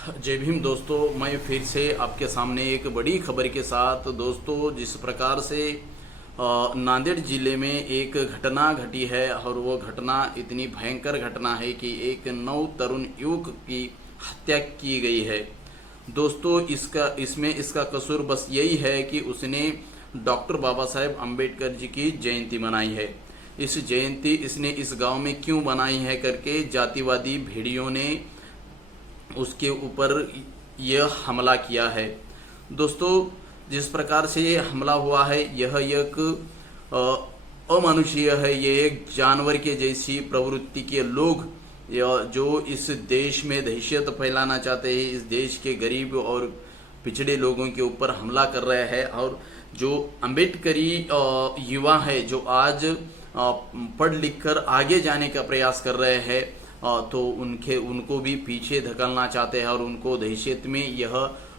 जय भीम दोस्तों, मैं फिर से आपके सामने एक बड़ी खबर के साथ। दोस्तों, जिस प्रकार से नांदेड़ जिले में एक घटना घटी है और वो घटना इतनी भयंकर घटना है कि एक नव तरुण युवक की हत्या की गई है। दोस्तों, इसका कसूर बस यही है कि उसने डॉक्टर बाबा साहेब अम्बेडकर जी की जयंती मनाई है। इस जयंती इसने इस गांव में क्यों बनाई है करके जातिवादी भेड़ियों ने उसके ऊपर यह हमला किया है। दोस्तों, जिस प्रकार से ये हमला हुआ है यह एक अमानुषीय है। ये एक जानवर के जैसी प्रवृत्ति के लोग जो इस देश में दहशत फैलाना चाहते हैं, इस देश के गरीब और पिछड़े लोगों के ऊपर हमला कर रहे हैं। और जो अम्बेडकरी युवा है जो आज पढ़ लिख कर आगे जाने का प्रयास कर रहे हैं, तो उनको भी पीछे धकेलना चाहते हैं और उनको दहशत में यह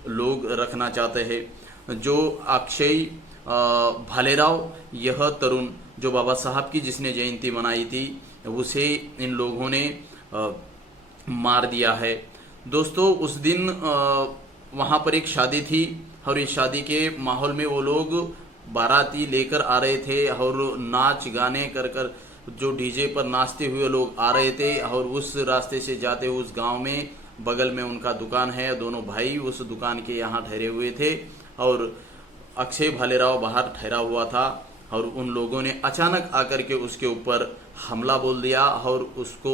लोग रखना चाहते हैं। जो अक्षय भालेराव, यह तरुण जो बाबा साहब की जिसने जयंती मनाई थी, उसे इन लोगों ने मार दिया है। दोस्तों, उस दिन वहाँ पर एक शादी थी और इस शादी के माहौल में वो लोग बाराती लेकर आ रहे थे और नाच गाने कर कर जो डीजे पर नाचते हुए लोग आ रहे थे। और उस रास्ते से जाते हुए उस गांव में बगल में उनका दुकान है, दोनों भाई उस दुकान के यहाँ ठहरे हुए थे और अक्षय भालेराव बाहर ठहरा हुआ था। और उन लोगों ने अचानक आकर के उसके ऊपर हमला बोल दिया और उसको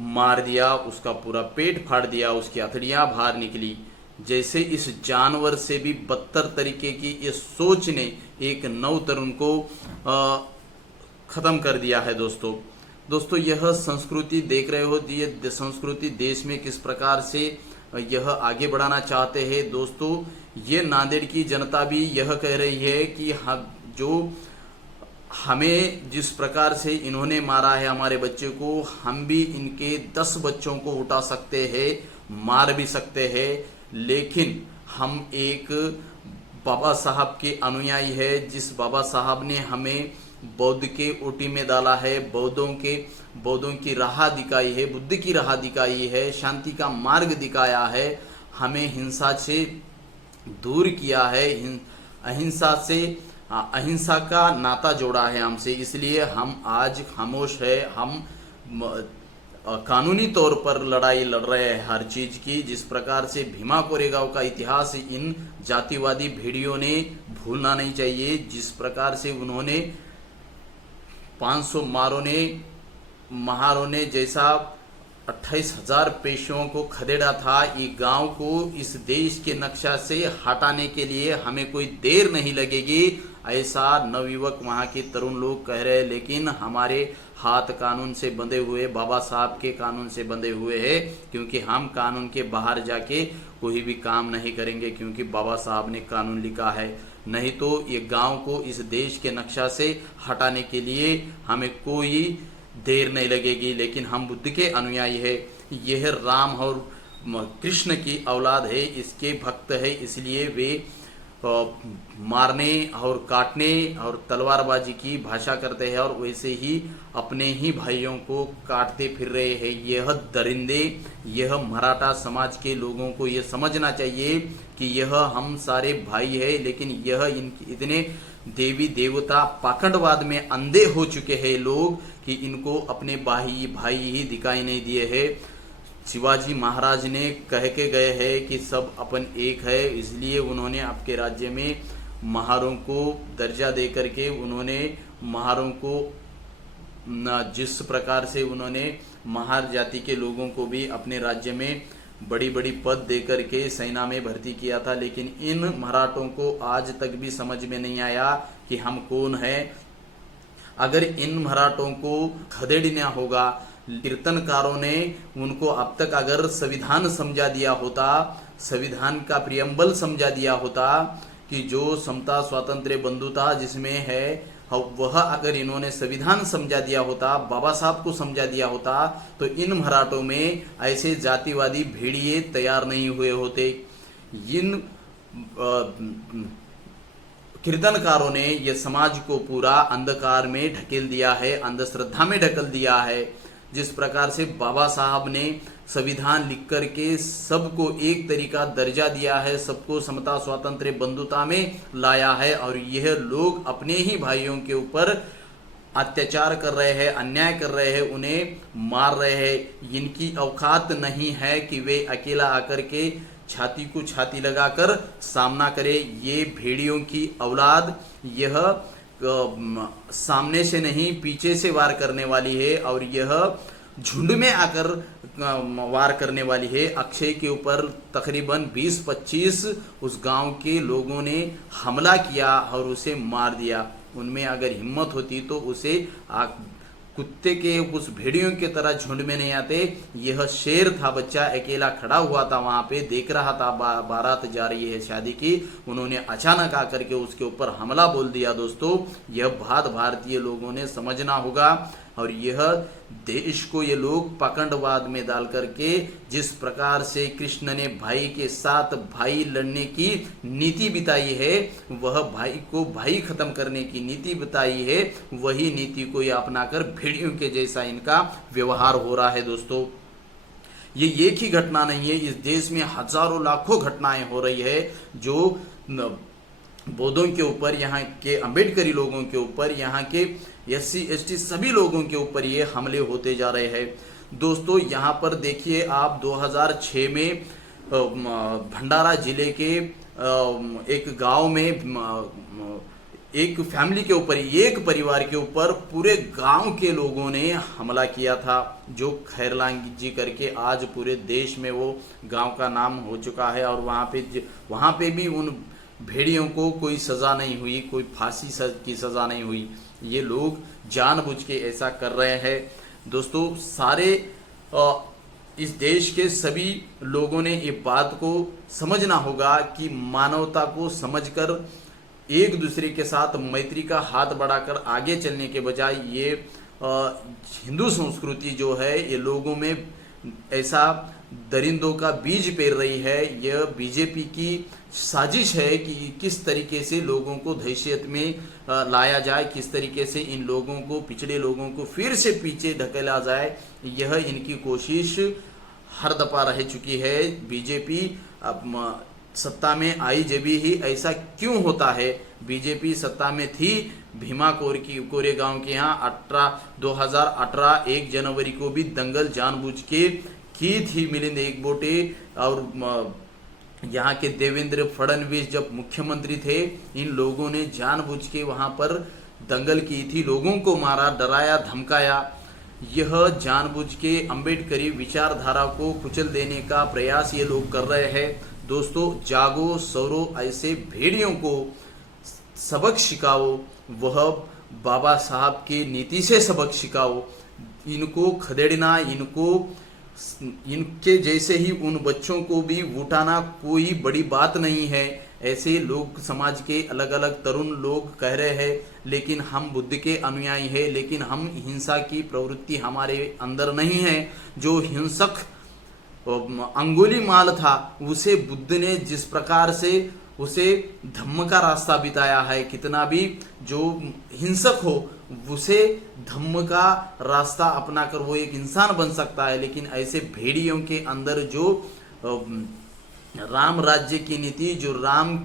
मार दिया, उसका पूरा पेट फाड़ दिया, उसकी हथेलियाँ बाहर निकली। जैसे इस जानवर से भी बदतर तरीके की इस सोच ने एक नव तरुण को खत्म कर दिया है। दोस्तों, यह संस्कृति देख रहे हो, ये संस्कृति देश में किस प्रकार से यह आगे बढ़ाना चाहते हैं। दोस्तों, ये नांदेड़ की जनता भी यह कह रही है कि हमें जिस प्रकार से इन्होंने मारा है हमारे बच्चे को, हम भी इनके 10 बच्चों को उठा सकते हैं, मार भी सकते हैं। लेकिन हम एक बाबा साहब के अनुयायी है, जिस बाबा साहब ने हमें बौद्ध के ओटी में डाला है, बौद्धों की राह दिखाई है, बुद्ध की राह दिखाई है, शांति का मार्ग दिखाया है, हमें हिंसा से दूर किया है, अहिंसा का नाता जोड़ा है हमसे। इसलिए हम आज खामोश है। हम कानूनी तौर पर लड़ाई लड़ रहे हैं हर चीज की। जिस प्रकार से भीमा कोरेगांव का इतिहास इन जातिवादी भेड़ियों ने भूलना नहीं चाहिए। जिस प्रकार से उन्होंने 500 महारों ने जैसा 28,000 पेशों को खदेड़ा था, ये गांव को इस देश के नक्शा से हटाने के लिए हमें कोई देर नहीं लगेगी, ऐसा नवयुवक वहाँ के तरुण लोग कह रहे हैं। लेकिन हमारे हाथ कानून से बंधे हुए, बाबा साहब के कानून से बंधे हुए हैं, क्योंकि हम कानून के बाहर जाके कोई भी काम नहीं करेंगे, क्योंकि बाबा साहब ने कानून लिखा है। नहीं तो ये गांव को इस देश के नक्शा से हटाने के लिए हमें कोई देर नहीं लगेगी। लेकिन हम बुद्ध के अनुयायी है, यह राम और कृष्ण की औलाद है, इसके भक्त है, इसलिए वे मारने और काटने और तलवारबाजी की भाषा करते हैं और वैसे ही अपने ही भाइयों को काटते फिर रहे हैं। यह दरिंदे, यह मराठा समाज के लोगों को यह समझना चाहिए कि यह हम सारे भाई है, लेकिन यह इतने देवी देवता पाखंडवाद में अंधे हो चुके हैं लोग कि इनको अपने भाई ही दिखाई नहीं दिए हैं। शिवाजी महाराज ने कह के गए हैं कि सब अपन एक है, इसलिए उन्होंने आपके राज्य में महारों को दर्जा दे करके उन्होंने महारों को जिस प्रकार से उन्होंने महार जाति के लोगों को भी अपने राज्य में बड़ी बड़ी पद दे करके सेना में भर्ती किया था। लेकिन इन मराठों को आज तक भी समझ में नहीं आया कि हम कौन है। अगर इन मराठों को खदेड़ना होगा, कीर्तनकारों ने उनको अब तक अगर संविधान समझा दिया होता, संविधान का प्रियम्बल समझा दिया होता कि जो समता स्वातंत्र्य बंधुता जिसमें है, वह अगर इन्होंने संविधान समझा दिया होता, बाबा साहब को समझा दिया होता, तो इन मराठों में ऐसे जातिवादी भेड़िए तैयार नहीं हुए होते। इन कीर्तनकारों ने यह समाज को पूरा अंधकार में ढकेल दिया है, अंधश्रद्धा में ढकेल दिया है। जिस प्रकार से बाबा साहब ने संविधान लिख करके सबको एक तरीका दर्जा दिया है, सबको समता स्वातंत्र्य बंधुता में लाया है, और यह लोग अपने ही भाइयों के ऊपर अत्याचार कर रहे हैं, अन्याय कर रहे हैं, उन्हें मार रहे हैं। इनकी औकात नहीं है कि वे अकेला आकर के छाती को छाती लगाकर सामना करे। ये भेड़ियों की औलाद यह सामने से नहीं पीछे से वार करने वाली है, और यह झुंड में आकर वार करने वाली है। अक्षय के ऊपर तकरीबन 20-25 उस गांव के लोगों ने हमला किया और उसे मार दिया। उनमें अगर हिम्मत होती तो उसे कुत्ते के उस भेड़ियों की तरह झुंड में नहीं आते। यह शेर था, बच्चा अकेला खड़ा हुआ था, वहां पे देख रहा था बारात जा रही है शादी की, उन्होंने अचानक आकर के उसके ऊपर हमला बोल दिया। दोस्तों, यह बात भारतीय लोगों ने समझना होगा, और यह देश को ये लोग पाखंडवाद में डाल करके जिस प्रकार से कृष्ण ने भाई के साथ भाई लड़ने की नीति बिताई है, वह भाई को भाई खत्म करने की नीति बताई है, वही नीति को ये अपनाकर भेड़ियों के जैसा इनका व्यवहार हो रहा है। दोस्तों, ये एक ही घटना नहीं है, इस देश में हजारों लाखों घटनाएं हो रही है, जो बौद्धों के ऊपर, यहाँ के अम्बेडकरी लोगों के ऊपर, यहाँ के SC ST सभी लोगों के ऊपर ये हमले होते जा रहे हैं। दोस्तों, यहाँ पर देखिए आप 2006 में भंडारा जिले के एक गांव में एक फैमिली के ऊपर, एक परिवार के ऊपर पूरे गांव के लोगों ने हमला किया था, जो खैरलांग जी करके आज पूरे देश में वो गांव का नाम हो चुका है। और वहाँ पे भी उन भेड़ियों को कोई सज़ा नहीं हुई, कोई फांसी की सज़ा नहीं हुई। ये लोग जानबूझ के ऐसा कर रहे हैं। दोस्तों, सारे इस देश के सभी लोगों ने ये बात को समझना होगा कि मानवता को समझकर एक दूसरे के साथ मैत्री का हाथ बढ़ाकर आगे चलने के बजाय ये हिंदू संस्कृति जो है, ये लोगों में ऐसा दरिंदों का बीज पेर रही है। यह बीजेपी की साजिश है कि किस तरीके से लोगों को दहशत में लाया जाए, किस तरीके से इन लोगों को, पिछड़े लोगों को फिर से पीछे ढकेला जाए। यह इनकी कोशिश हर दफा रह चुकी है। बीजेपी अब सत्ता में आई जब ही ऐसा क्यों होता है? बीजेपी सत्ता में थी, भीमा कोरेगांव के यहाँ 2018 1 जनवरी को भी दंगल जानबूझ के की थी मिलिंद एकबोटे, और यहाँ के देवेंद्र फडणवीस जब मुख्यमंत्री थे, इन लोगों ने जानबूझ के वहाँ पर दंगल की थी, लोगों को मारा, डराया, धमकाया। यह जानबूझ के अम्बेडकरी विचारधारा को कुचल देने का प्रयास ये लोग कर रहे हैं। दोस्तों, जागो सौरो, ऐसे भेड़ियों को सबक सिखाओ, वह बाबा साहब की नीति से सबक सिखाओ। इनको खदेड़ना, इनके जैसे ही उन बच्चों को भी उठाना कोई बड़ी बात नहीं है। ऐसे लोग समाज के अलग अलग तरुण लोग कह रहे हैं, लेकिन हम बुद्ध के अनुयायी हैं, लेकिन हम हिंसा की प्रवृत्ति हमारे अंदर नहीं है। जो हिंसक अंगुली माल था, उसे बुद्ध ने जिस प्रकार से उसे धम्म का रास्ता बिताया है, कितना भी जो हिंसक हो उसे धम्म का रास्ता अपनाकर वो एक इंसान बन सकता है। लेकिन ऐसे भेड़ियों के अंदर जो राम राज्य की नीति, जो राम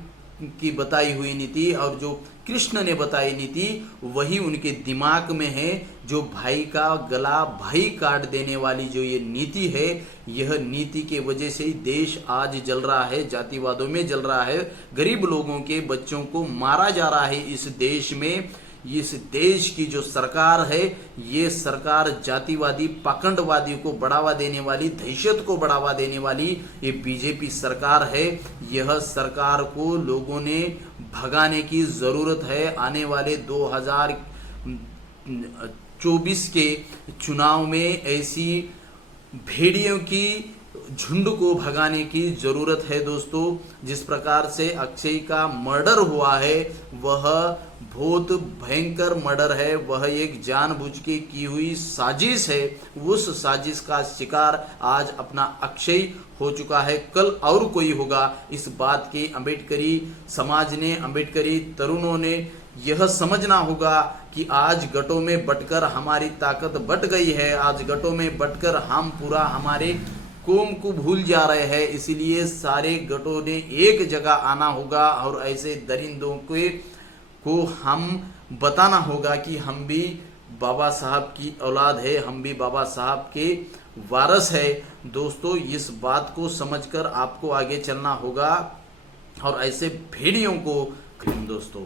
की बताई हुई नीति और जो कृष्ण ने बताई नीति, वही उनके दिमाग में है। जो भाई का गला भाई काट देने वाली जो ये नीति है, यह नीति के वजह से ही देश आज जल रहा है, जातिवादों में जल रहा है। गरीब लोगों के बच्चों को मारा जा रहा है इस देश में। इस देश की जो सरकार है, ये सरकार जातिवादी, पाखंडवादी को बढ़ावा देने वाली, दहशत को बढ़ावा देने वाली ये बीजेपी सरकार है। यह सरकार को लोगों ने भगाने की जरूरत है। आने वाले 2024 के चुनाव में ऐसी भेड़ियों की झुंड को भगाने की जरूरत है। दोस्तों, जिस प्रकार से अक्षय का मर्डर हुआ है, वह बहुत भयंकर मर्डर है, वह एक जानबूझ के की हुई साजिश है। उस साजिश का शिकार आज अपना अक्षय हो चुका है, कल और कोई होगा। इस बात की अम्बेडकरी समाज ने, अम्बेडकरी तरुणों ने यह समझना होगा कि आज गटों में बटकर हमारी ताकत बट गई है। आज गटों में बटकर हम पूरा हमारे कौम को भूल जा रहे हैं। इसीलिए सारे गटों ने एक जगह आना होगा और ऐसे दरिंदों को हम बताना होगा कि हम भी बाबा साहब की औलाद है, हम भी बाबा साहब के वारस है। दोस्तों, इस बात को समझकर आपको आगे चलना होगा और ऐसे भेड़ियों को दोस्तों